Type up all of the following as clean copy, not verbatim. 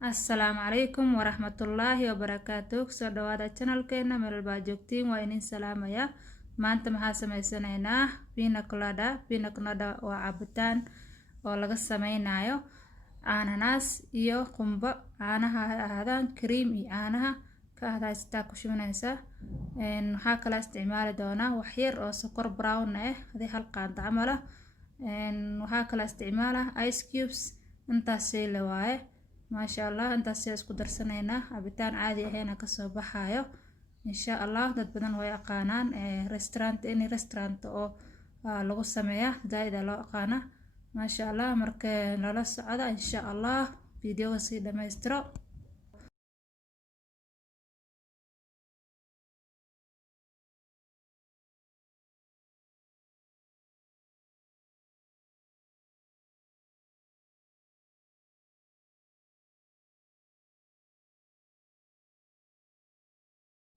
Assalaamu calaykum waraxmatullaahi wabarakaatuh. Soo dhawaada channelkeena meel baa joogtiin waa idin salaamaya. Maanta maxaa sameysanaynaa pina colada. Pina colada waa cabitaan oo laga sameynayo ananas iyo qumbo. Caanaha ha ahaadaan cream iyo caanaha ka ahdaystaa ku shubinaysa. Waxaa kala isticmaali doonaa wax yar oo sokor brown hadii hal qaado camal ah. Waxaa kala isticmaala ice cubes intaas la waaye. maasha Allah intaas isku darsanayna cabitaan caadi ahayna ka soo baxayo insha Allah dad badan way aqaanaan restaurant oo lagu sameeyaa zaida loo aqaana maasha Allah marka nala socda insha Allah videoga si dhameystiro.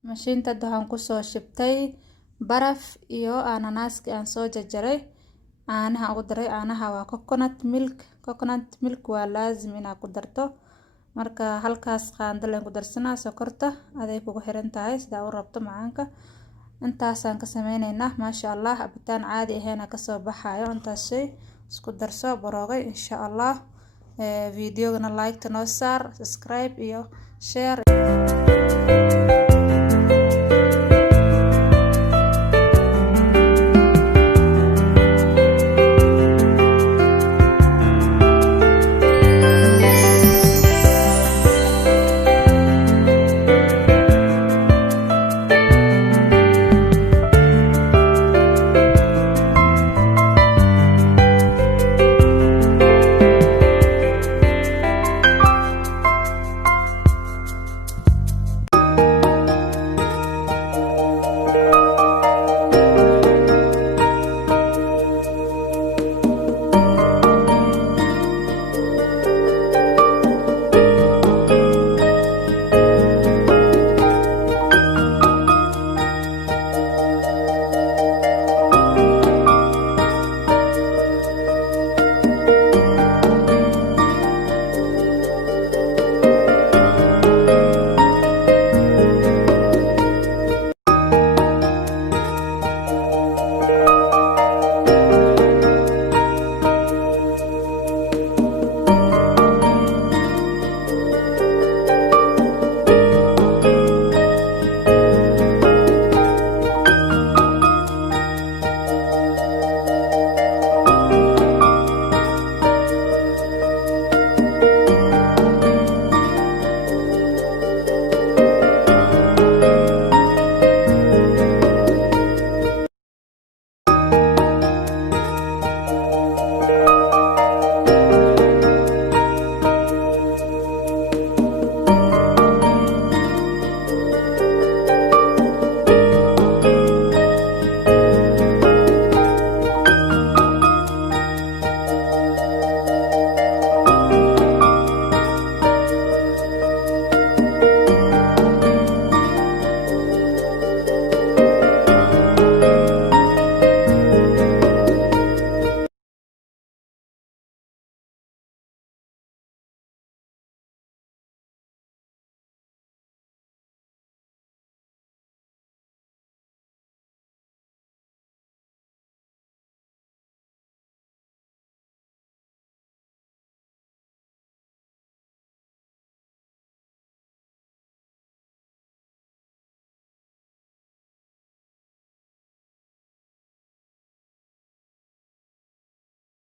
mashiinta waxaan ku soo shibtay baraf iyo ananaska aan soo jarjaray caanaha ugu daray caanaha waa coconut milk waa laazim inaad ku darto marka halkaas qaando leen ku darsanaa sokorta aday kugu xiran tahay sida u rabto macaanka intaasaan ka sameynaynaa maasha Allah cabitaan caadi ahayna ka soo baxayo intaas isku darso baroogay insha Allah videogana like noo saar subscribe iyo share